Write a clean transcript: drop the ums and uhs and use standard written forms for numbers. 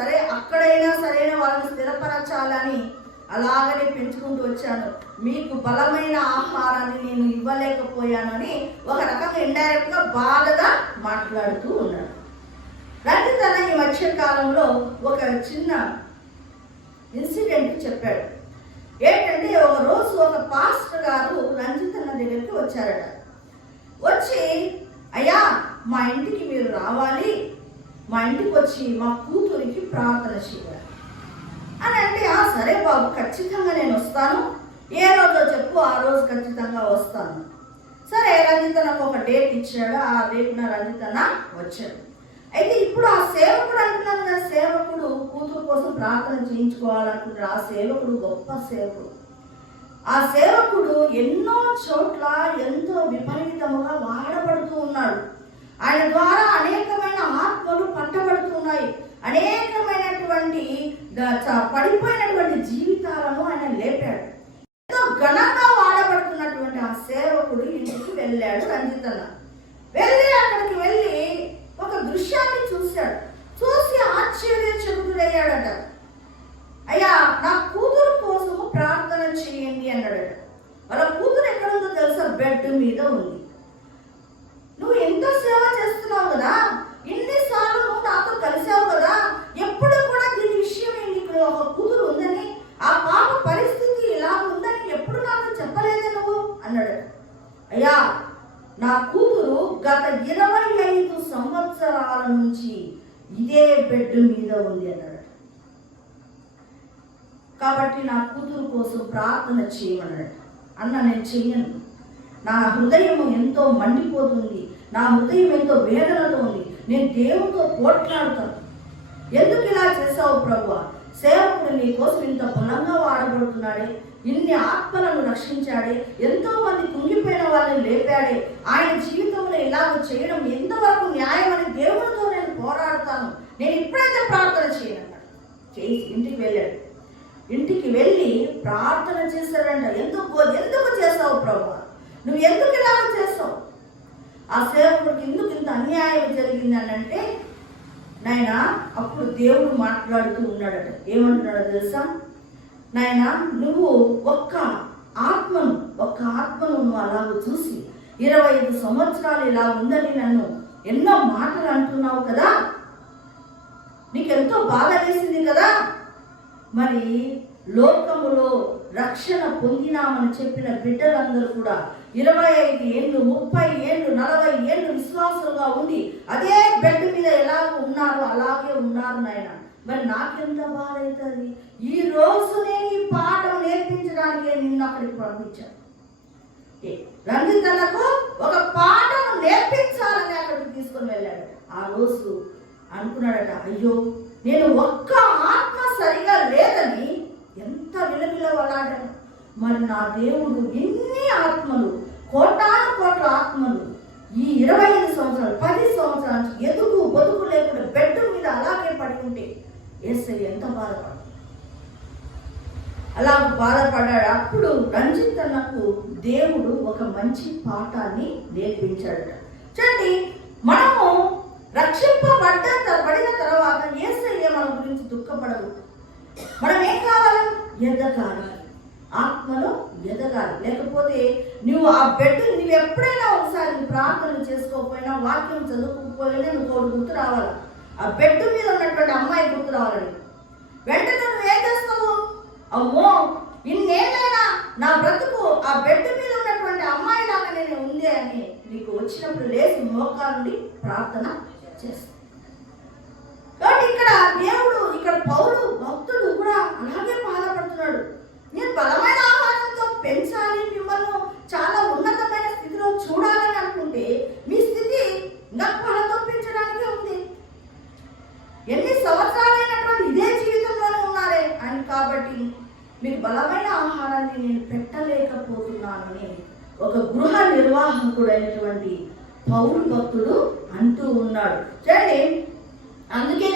సరే అక్కడైనా సరైన వాళ్ళని స్థిరపరచాలని అలాగనే పెంచుకుంటూ వచ్చాను. మీకు బలమైన ఆహారాన్ని నేను ఇవ్వలేకపోయాను అని ఒక రకంగా ఇండైరెక్ట్ గా బాధగా మాట్లాడుతూ ఉన్నాడు. రంజిత్ అన్న ఈ మధ్య కాలంలో ఒక చిన్న ఇన్సిడెంట్ చెప్పాడు. ఏంటంటే ఒక రోజు ఒక పాస్టర్ గారు రంజిత్ అన్న దగ్గరికి వచ్చారట. వచ్చి, అయ్యా మా ఇంటికి మీరు రావాలి, మా ఇంటికి వచ్చి మా కూతురికి ప్రార్థన చేయాలి అని అంటే, సరే బాబు ఖచ్చితంగా నేను వస్తాను, ఏ రోజో చెప్పు ఆ రోజు ఖచ్చితంగా వస్తాను. సరే రంజిత్ అన్నకు ఒక డేట్ ఇచ్చాడు. ఆ డేట్న రంజిత్ అన్న వచ్చాడు. అయితే ఇప్పుడు ఆ సేవకుడు అంటున్నాను కదా, సేవకుడు కూతురు కోసం ప్రార్థన చేయించుకోవాలనుకుంటాడు. ఆ సేవకుడు గొప్ప సేవకుడు. ఆ సేవకుడు ఎన్నో చోట్ల ఎంతో విపరీతముగా వాడబడుతూ ఉన్నాడు. ఆయన ద్వారా అనేకమైన ఆత్మలు పట్టబడుతున్నాయి. అనేకమైనటువంటి పడిపోయినటువంటి జీవితాలను ఆయన లేపాడు. ఎంతో ఘనంగా వాడబడుతున్నటువంటి ఆ సేవకుడు ఇంటికి వెళ్ళాడు రంజిత్ అన్న. అక్కడికి వెళ్ళి ఒక దృశ్యాన్ని చూశాడు. చూసి ఆశ్చర్యచకితుడయ్యాడట. అయ్యా నా కూతురు కోసము ప్రార్థన చేయండి అన్నాడట. వాళ్ళ కూతురు ఎక్కడుందో తెలుసా? బెడ్ మీద ఉంది. నువ్వు ఎంత సేవ చేస్తున్నావు కదా, ఇన్నిసార్లు నువ్వు నాతో కలిసావు కదా, ఎప్పుడు కూడా దీని విషయం ఇక్కడ ఒక కూతురు ఉందని, ఆ పాప పరిస్థితి ఇలా ఉందని ఎప్పుడు నాకు చెప్పలేదే నువ్వు అన్నాడు. అయ్యా నా కూతురు గత 25 సంవత్సరాల నుంచి ఇదే బెడ్ మీద ఉంది అన్నాడు. కాబట్టి నా కూతురు కోసం ప్రార్థన చేయమన్నాడు. అన్న నేను చెయ్యను, నా హృదయం ఎంతో మండిపోతుంది, నా హృదయం ఎంతో వేదనతో ఉంది, నేను దేవుడితో పోట్లాడుతాను. ఎందుకు ఇలా చేశావు ప్రభువా? సేవకుడు నీ కోసం ఇంత బలంగా వాడబడుతున్నాడే, ఇన్ని ఆత్మలను రక్షించాడే, ఎంతో మంది కుంగిపోయిన వాళ్ళని లేపాడే, ఆయన జీవితంలో ఇలాగ చేయడం ఎంతవరకు న్యాయం అని దేవుడితో నేను పోరాడతాను, నేను ఇప్పుడైతే ప్రార్థన చేయనన్నాడు. చేసి ఇంటికి వెళ్ళాడు. ఇంటికి వెళ్ళి ప్రార్థన చేశాడంట. ఎందుకు చేస్తావు ప్రభువా? నువ్వు ఎందుకు ఇలా చేస్తావు? ఆ సేవకుడికి ఎందుకు ఇంత అన్యాయం జరిగింది అని అంటే, నాయన అప్పుడు దేవుడు మాట్లాడుతూ ఉన్నాడట. ఏమంటున్నాడో తెలుసా? నాయన నువ్వు ఒక్క ఆత్మను నువ్వు అలాగ చూసి 25 సంవత్సరాలు ఇలా ఉందని నన్ను ఎన్నో మాటలు అంటున్నావు కదా, నీకెంతో బాధ వేసింది కదా. మరి లోకములో రక్షణ పొందినామని చెప్పిన బిడ్డలందరూ కూడా 25 ఏళ్ళు, 30 ఏళ్ళు, 40 ఏళ్ళు విశ్వాసులుగా ఉండి అదే బెడ్ మీద ఎలాగ ఉన్నారో అలాగే ఉన్నారు నాయన. మరి నాకెంత బాధ అవుతుంది. ఈ రోజు నేను ఈ పాఠం నేర్పించడానికే నిన్ను అక్కడికి పంపించాను. రంజిత్ అన్నకు ఒక పాఠం నేర్పించాలని అక్కడికి తీసుకొని వెళ్ళాడు. ఆ రోజు అనుకున్నాడట, అయ్యో నేను ఒక్క ఆత్మ సరిగా లేదని ఎంత విలవిలవలాడాను. మరి నా దేవుడు ఎన్ని ఆత్మలు, కోటాను కోట్ల ఆత్మలు ఈ 25 సంవత్సరాలు 10 సంవత్సరాల నుంచి ఎదుగు బతుకు లేకుండా బెడ్ మీద అలాగే పడి ఉంటే యేసయ్య ఎంత బాధపడ్డాడు. అలా బాధపడ్డాడు. అప్పుడు రంజిత్ అన్నకు దేవుడు ఒక మంచి పాఠాన్ని నేర్పించాడట. చూడండి, మనము రక్షింపబడిన తర్వాత యేసయ్య మన గురించి దుఃఖపడదు. మనం ఏం కావాలి? ఎదగాలి, ఆత్మలో ఎదగాలి. లేకపోతే నువ్వు ఆ బెడ్ నువ్వు ఎప్పుడైనా ఒకసారి ప్రార్థన చేసుకోకపోయినా, వాక్యం చదువుకోకపోయినా నువ్వు గుర్తు రావాలి. ఆ బెడ్ మీద ఉన్నటువంటి అమ్మాయి గుర్తు రావాలని వెంటనే నువ్వు ఏం చేస్తావు? అమ్మో ఇన్నేళ్ళైనా నా బ్రతుకు ఆ బెడ్ మీద ఉన్నటువంటి అమ్మాయి లాగా నేను ఉంది అని నీకు వచ్చినప్పుడు లేచి మోకాలుండి ప్రార్థన చేస్తావు. కాబట్టి ఇక్కడ పౌలు భక్తుడు కూడా అలాగే బాధపడుతున్నాడు. నేను బలమైన ఆహారంతో పెంచాలి, మిమ్మల్ని చాలా ఉన్నతమైన స్థితిలో చూడాలని అనుకుంటే మీ స్థితి ఇంకా పళ్ళతో పెంచడానికే ఉంది. ఎన్ని సంవత్సరాలైనటువంటి ఇదే జీవితంలోనే ఉన్నారే అని. కాబట్టి మీకు బలమైన ఆహారాన్ని నేను పెట్టలేకపోతున్నానని ఒక గృహ నిర్వాహకుడైనటువంటి పౌలు భక్తుడు అంటూ ఉన్నాడు. సరే, అందుకే